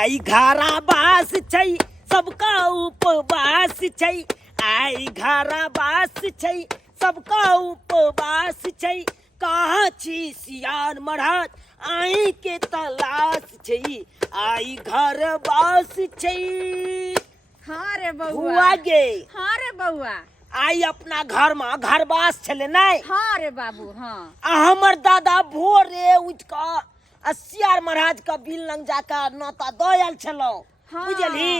आई घरा बास छै सबका उपवास छै आई घरा बास छै सबका उपवास छै कहाँ छी सियार महाराज आई के तलाश छै आई घर बास छै। हाँ रे बउआ हुआ गे हाँ रे बउआ आई अपना घर में घरवास छले नहीं। हाँ रे बाबू हाँ हमर दादा भोरे उठ कर सियार महाराज का बिल लंग जाकर नौता दयल छलो हाँ। बुझली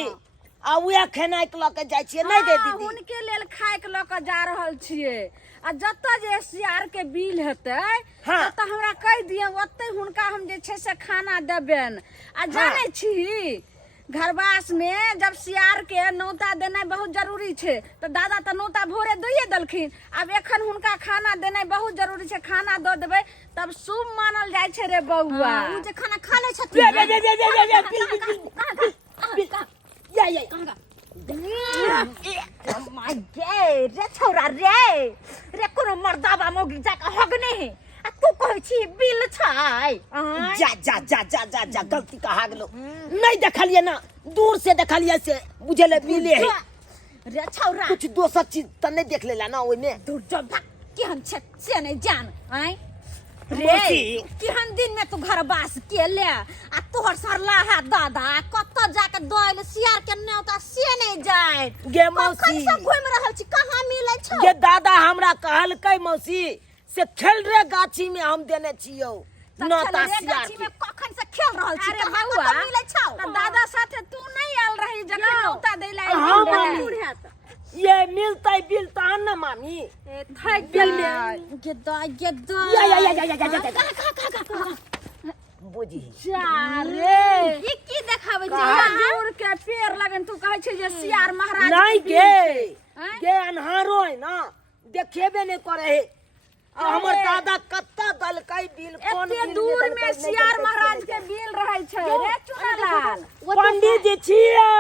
आ उहे खेनाइ के लके जाय छियै नहीं गे दीदी उनके लेल खाए के लके जा रहल छियै आ जत्ता जे सियार के बिल हेतै हाँ। तत्ता हमरा कह दिए ओत्ते हुनका हम जे छै से खाना देबेन आ जाने छी घरवास में जब सियार के नौता देना बहुत जरूरी छै तो दादा तो नौता भोरे दैये देलखिन अब एखन हुनका खाना देना बहुत जरूरी छै खाना दो देबै तब शुभ मानल जाय छै रे बउआ उ जे खाना खा ले छथिन माय गे रे छौरा रे रे कोनो मर्दाबा मोगी जाका हगने है आ तू कहै छी बिल छै जा जा जा जा जा जा गलती कहा गेलो नहीं देखलिए ना दूर से देखलिए से बुझले बिले है रे छौरा कुछ दोसर चीज त नहीं देख लेला ना ओइ में दूर जो भाग केहन छै से नहीं जान आय रे मौसी। केहन दिन में तू घर बास के ले आ तोहर सरलाहा दादा कत जाके दोइल सियार के नेवता से नहीं जाय गे मौसी कखन से घुम रहल छी कहां मिलै छौ गे दादा हमरा कहलकै मौसी से खेल रे गाछी में हम देने छियो नौता सियार गाछी में कखन से खेल रहल छी अरे कहां बउआ, कत मिलै छौ तो दादा साथे तू नहीं आल रही जखन नौता दै ला हाँ, मम्मी। ये मिलता बिल तहन ना मामी थक गेल में गेदा या बुझी जा रे ई की देखाबै छै कहाँ दूर के पेड़ लगन तू कहै छै जे सियार महाराज नहीं के गे हैं? गे अन्हारो है ना देखेबे नहीं करे है हमर अरे। दादा कत्ता दलकै बिल कोन एते बिल दूर दलकै, में नहीं सियार दलकै, महाराज नहीं के दलकै। बिल रहै छै रे चुनालाल पंडित जी छियै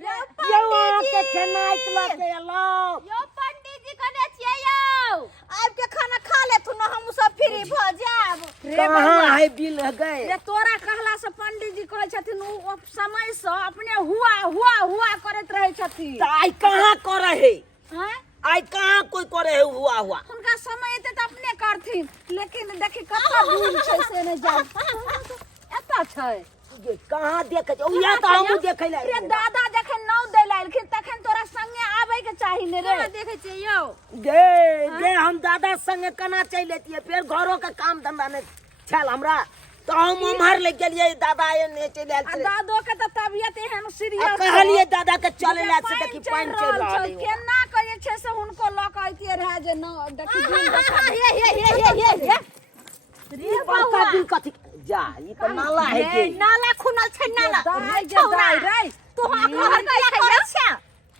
रे यो पंडित के जी खेनाइ के लके एलौ यो पंडित जी कने छियै यौ आबि के खाना खा ले तू न हम सब फ्री भ जाब रे कहाँ बउआ, है बिल गए रे तोरा कहला से पंडित जी कहै छथिन उ समय से अपने हुआ हुआ हुआ करैत रहै छथिन तो आई कहाँ करे है हैं? आई कहाँ कोई करे है हुआ हुआ हुनका समय एते त अपने करथिन लेकिन देखी कत्ता दूर छै से ने जाय एता छै गे कहाँ देखे छै या तो हमहू देखे ला रे दादा जखन नौ दै ला एलखिन तखन तोरा संगे आबै के चाही ने रे देखे छियै यौ गे गे हम दादा संगे केना चल एतिए फिर घरों के काम धंधा नहीं छल हमरा तो हम उम्हर ले गेलिए दादा ने चल आयल आ छलै। दादो के त तबियत एहन आ सीरियस कहलिए दादा के चले ला से देखी पानी चल रहा है केना के जे छै से हुनको ल के अइतिए रहे जे न देखी दिन देखा ये रे बड़का बिल कथी जा ई तो नाला है गे नाला खुनल छै नाला दाई जे छौरा दाई रे तू हक करै छै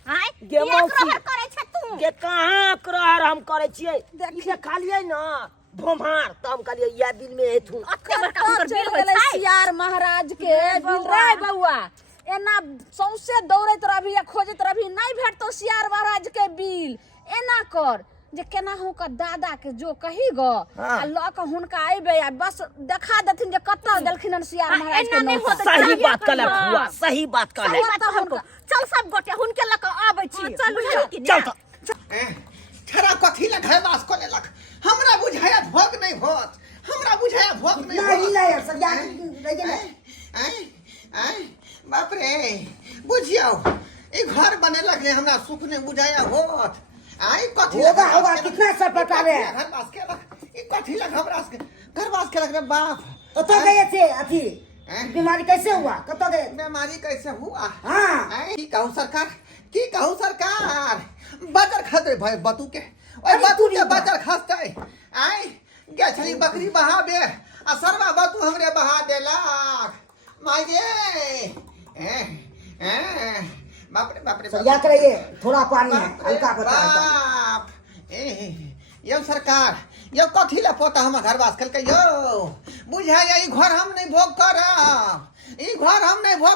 हाय गे मौसी। करै छै तू गे कहाँ करहर हम करे छियै देखिए खालिए ना भोमार तो हम कहलिए या दिन में हेथू अते बड़का हुनकर बिल चल होय गेलै छै सियार महाराज के बिल रे बउआ एना सौंसे दौड़ैत रहबी या खोजैत रहबी नहीं भेटतो सियार महाराज के बिल एना कर जे केना हुनका दादा के जो कही गो हाँ। आ ल के हुनका आइबे आ बस देखा देथिन जे कत्ता देलखिन हन सियार महाराज के एना नहीं नौता। होतै। सही बात कहलक हुआ सही बात कहलक सही बात हमको चल सब गोटे हुनके लक आबै छी बुझली कि चल नहीं? तो छरा कथी लग है बास को लेलक हमरा बुझाया भोग नहीं होत हमरा बुझाया भोग नहीं होत आई बाप रे बुझियो ई घर बने लगे हमरा सुख नहीं बुझाया होत आई कथी होगा होगा कितना सब पटावे घर बास के लग ई कथी लग हमरा घर बास के लग रे बाप तो गए थे अथी हैं? बीमारी कैसे हुआ कत गए बीमारी कैसे हुआ हाँ आई की कहूं सरकार बाजार खतरे भाई बतू के ओए अरे बतू तू के री बाजार खसते आई गे छली बकरी बहाबे आ सरवा बतू हमरे बहा देलक माई गे बाप रे याद रहिए थोड़ा पानी है हल्का पता है बाप यो सरकार यो कथी ला पोता हम घर वास कल यो बुझाया ई घर हम नहीं भोग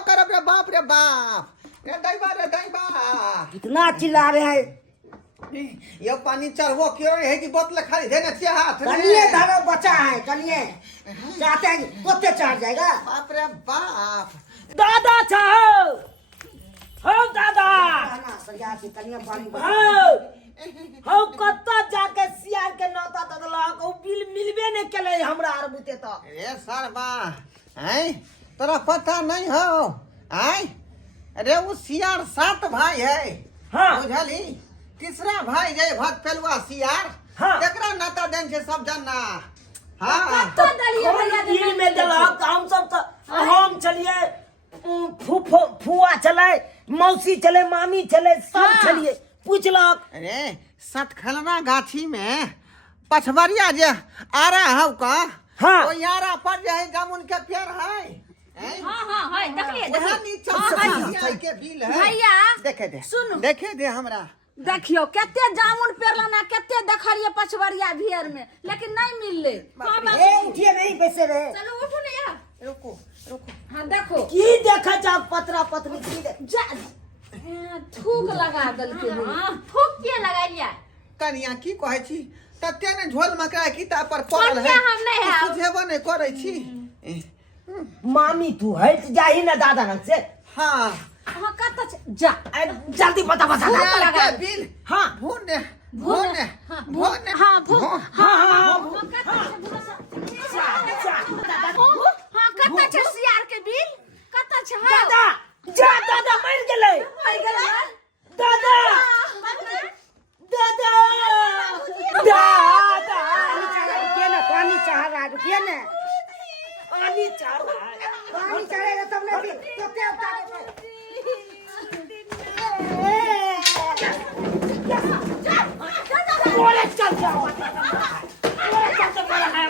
करब रे बाप रे दैबा कितना चिल्ला रहे हैं ये पानी चढ़वो क्यों है कि बोतल खाली देना चाहिए हाथ में। कलिए धारा बचा है कलिए चाहते हैं कुत्ते चढ़ जाएगा। बाप रे बाप। दादा चाहो हो दादा सरिया के कलिया पानी हो कत्ता जाके सियार के नौता तदलक ओ बिल मिलबे नहीं केले हमरा आर बुते तो। अरे सरबा हैं तोरा पता नहीं हो हैं? अरे वो सियार 7 भाई है। हाँ। बुझली? तीसरा भाई जे भत पेलुआ सियार। हाँ। एकरा नाता देन छे सब जानना। हाँ। तो दलिया भैया बिल में देलक हम सब तो हम चलिए फुआ चले मौसी चले मामी चले सब चलिए पूछलक। अरे सतखलना गाछी में पछवरिया जे आरा हव का। हाँ। ओ यारा पर जे है जामुन के पेड़ है। हैं? हां हां देखलिए वहाँ नीचे से के बिल है। भैया देखे दे सुन देखे दे हमरा। देखियो केते जामुन पेरलना केते देखलिए पछवरिया भियर में लेकिन नहीं मिलले। ए उठिए नहीं पैसे रे। चलो उठो ने यार रुको रुको हां देखो की देखा जा पतरा पतरी की देख। जा थूक लगा दल के थूक के लगा लिया कनिया की कहै छी तते ने झोल मकरा किताब पर पड़ल है। हम नहीं है सुझेबो नहीं करै छी। मामी तू हट जाही ना दादा रंग से। हाँ। हां कत जा जल्दी बता बता यार के बिल। हाँ भून दे भून दे भून दे। हां भू हाँ हां कत छ सियार के बिल कत छ दादा जा दादा मर गेले दादा दादा दादा रुकिए ना पानी चाह रहा है रुकिए ना पानी चाह रहा है पानी चढ़ेगा तब ना तोते बोले चल जाओ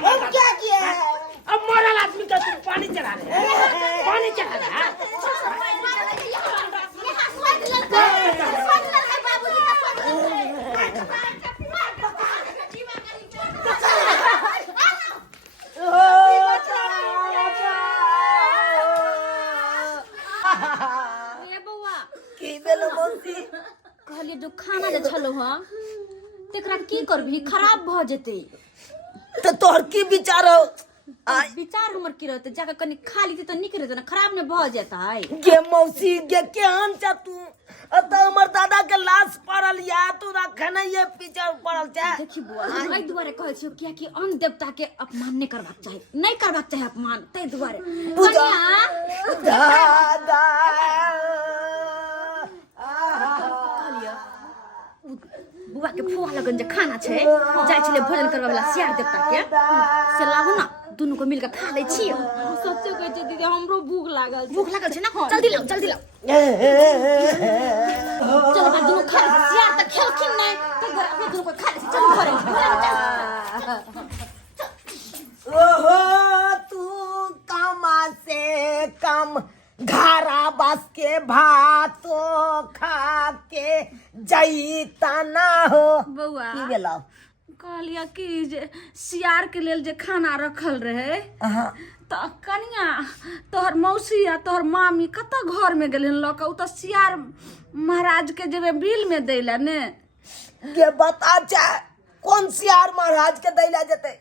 अब क्या किया अब मरल आदमी का तू पानी चढ़ा रहे पानी चढ़ा रहा कहलिए जो खाना जे छलो हम तेकरा की करबी खराब भ जेते। तो तोहर की विचार हो विचार हमर की रहते जाके कनी खा लीती तो निक रहते ना खराब ने भ जेता है। गे मौसी गे केहन छ तू तो हमर दादा के लाश पड़ल या तू रखे न ये पीछे पड़ल छ। देखी बुआ हम एहि दुआरे कहै छियो किया कि अन्न देवता के अपमान नहीं करबाक चाही नहीं करबाक चाही अपमान तै दुआरे पूजा कन्या दादा बुआ के फुआ लगन जे खाना छे जाय छले भोजन करबा वाला सियार देवता के से लागो ना दुनु को मिलके खा ले छी। सच्चे कहै छै दीदी हमरो भूख लागल छै ना जल्दी लाओ चलो बा दुनु खा ले सियार त खेलखिन नहीं तो घर अपने दुनु को खा ले चल घरे ओहो तू कमा से कम घारा बस के भातो खा के जईता ना हो बउआ की गेला कहलिया कि जे सियार के लेल जे खाना रखल रहे तो कनिया तोहर मौसी आ तोहर मामी कत घर में गेलिन ल के उ तो सियार महाराज के जेबे बिल में दैला ने ये बता चाहे कौन सियार महाराज के दैला जते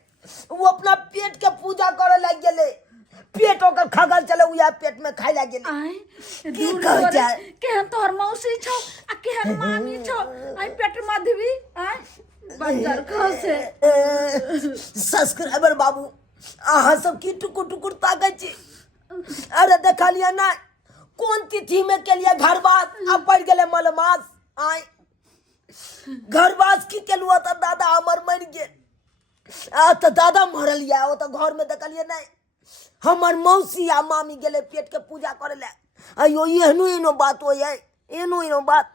वो अपना पेट के पूजा करे लग गेले पेट ओकर खगल चले उया पेट में खाइ लग गेले आय की कह जाए केहन तोहर मौसी छौ आ केहन मामी छौ आय पेट मधवी आय बंजर खसे सब्सक्राइबर बाबू अहाँ सब की टुकुर टुकुर ताकै छी। अरे देखलिए ना कौन तिथि में के लिए घरवास अब पड़ गेले मलमास आय घरवास की केलुआ त दादा हमर मर गेल आ त दादा मरल या ओ त घर में देखलिए नहीं हमर मौसी आ मामी गेले पेट के पूजा करे ले अयो एहनो बात हो जाए एहनो बात